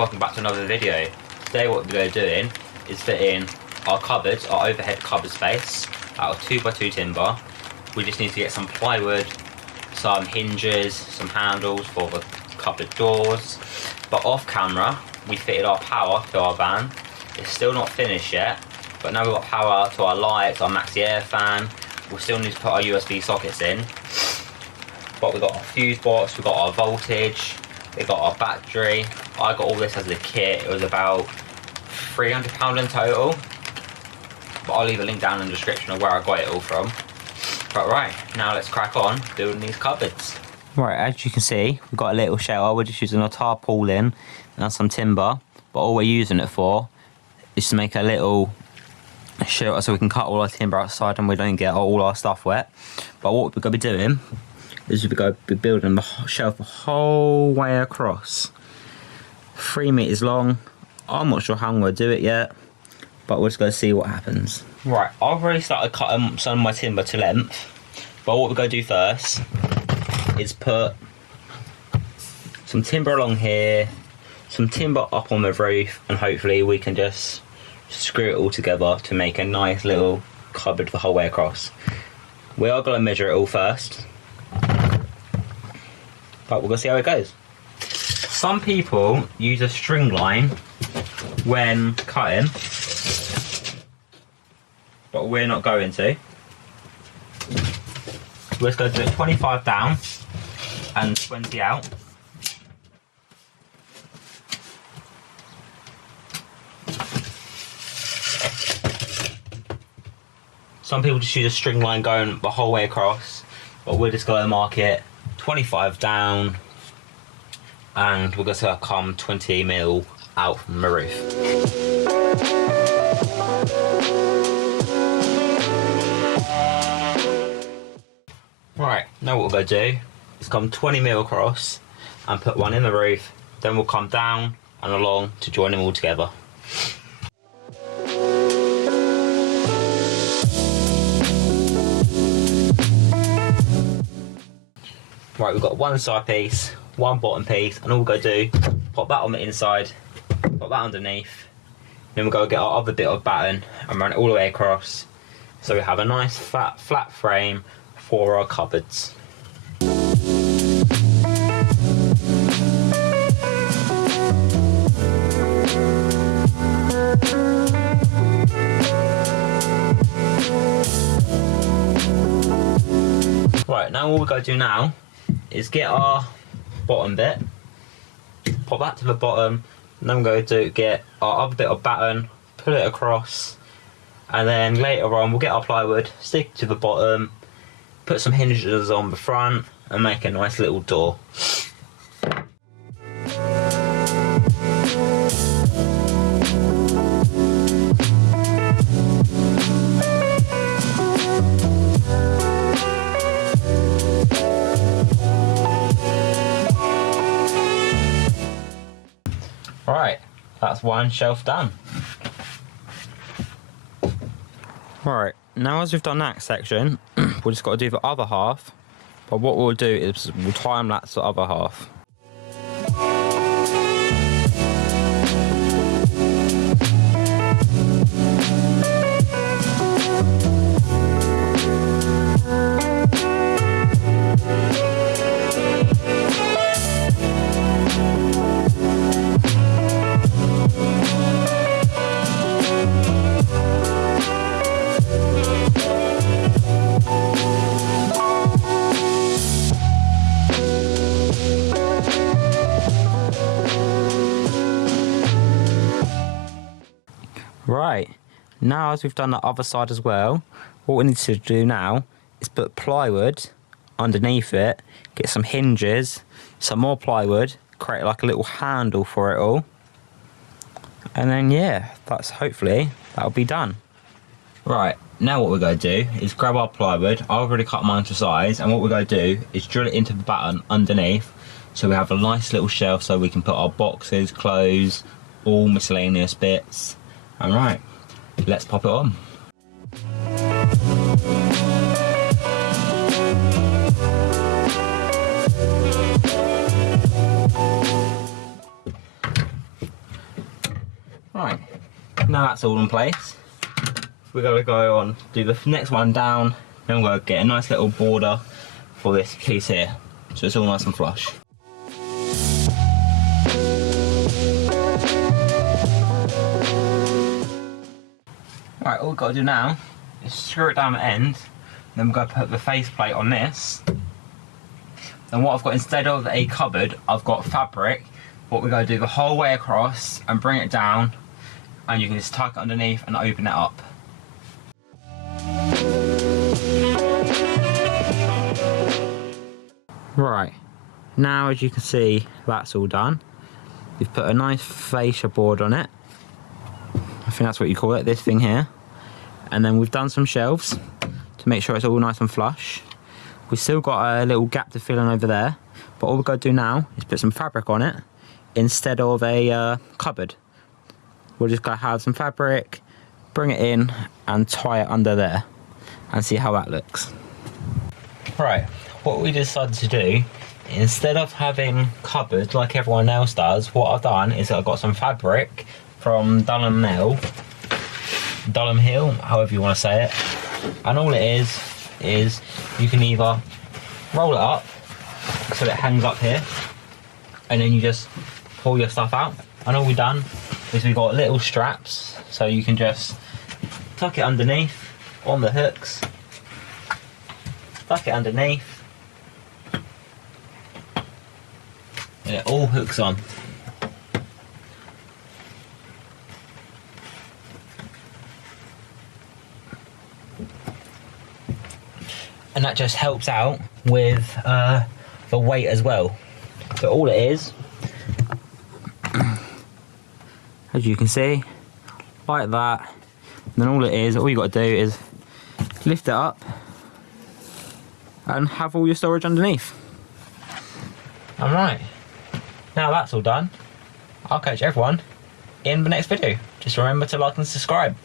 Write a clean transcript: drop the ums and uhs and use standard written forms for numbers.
welcome back to another video. Today what we're doing is fitting our cupboards, our overhead cupboard space out of 2x2 timber. We just need to get some plywood, some hinges, some handles for the cupboard doors. But off camera, we fitted our power to our van. It's still not finished yet, but now we've got power to our lights, our maxi air fan. We'll still need to put our USB sockets in. But we've got our fuse box, we've got our voltage, we've got our battery. I got all this as a kit. It was about £300 in total. But I'll leave a link down in the description of where I got it all from. But right, now let's crack on building these cupboards. Right, as you can see, we've got a little shelter. We're just using a tarpaulin and some timber. But all we're using it for is to make a little shelter so we can cut all our timber outside and we don't get all our stuff wet. But what we're going to be doing is we're going to be building the shelf the whole way across. 3 meters long. I'm not sure how I'm going to do it yet, but we're just going to see what happens. Right, I've already started cutting some of my timber to length, but what we're going to do first is put some timber along here, some timber up on the roof, and hopefully we can just screw it all together to make a nice little cupboard the whole way across. We are going to measure it all first, but we're going to see how it goes. Some people use a string line when cutting, but we're not going to. We're just going to do it 25 down and 20 out. Some people just use a string line going the whole way across, but we're just going to mark it 25 down and we're going to come 20 mil out from the roof. Right, now what we're going to do is come 20 mil across and put one in the roof, then we'll come down and along to join them all together. Right, we've got one side piece, one bottom piece, and all we're going to do, pop that on the inside, pop that underneath, then we'll go get our other bit of batten and run it all the way across, so we have a nice flat frame for our cupboards. Right, now all we're going to do now is get our bottom bit, pop that to the bottom, and then we're going to get our other bit of batten, put it across, and then later on we'll get our plywood, stick it to the bottom, put some hinges on the front, and make a nice little door. Right, that's one shelf done. Right, now as we've done that section, we've just got to do the other half. But what we'll do is we'll time-lapse the other half. Right, now as we've done the other side as well, what we need to do now is put plywood underneath it, get some hinges, some more plywood, create like a little handle for it all, and then yeah, hopefully that'll be done. Right, now what we're going to do is grab our plywood. I've already cut mine to size, and what we're going to do is drill it into the batten underneath, so we have a nice little shelf so we can put our boxes, clothes, all miscellaneous bits. Alright, let's pop it on. now that's all in place, we're going to go on, do the next one down, then we're going to get a nice little border for this piece here, so it's all nice and flush. Right, all we've got to do now is screw it down the end, then we're going to put the faceplate on this. And what I've got, instead of a cupboard, I've got fabric. What we're going to do the whole way across and bring it down, and you can just tuck it underneath and open it up. Right, now as you can see, that's all done. We've put a nice fascia board on it. I think that's what you call it, this thing here. And then we've done some shelves to make sure it's all nice and flush. We've still got a little gap to fill in over there, but all we've got to do now is put some fabric on it instead of a cupboard. We're just going to have some fabric, bring it in and tie it under there and see how that looks. Right, what we decided to do, instead of having cupboards like everyone else does, what I've done is I've got some fabric from Dunham Hill, however you want to say it, and all it is you can either roll it up so it hangs up here, and then you just pull your stuff out, and all we've done is we've got little straps so you can just tuck it underneath on the hooks, tuck it underneath, and it all hooks on. And that just helps out with the weight as well. So all it is, as you can see, like that. And then all you got to do is lift it up and have all your storage underneath. Alright, now that's all done, I'll catch everyone in the next video. Just remember to like and subscribe.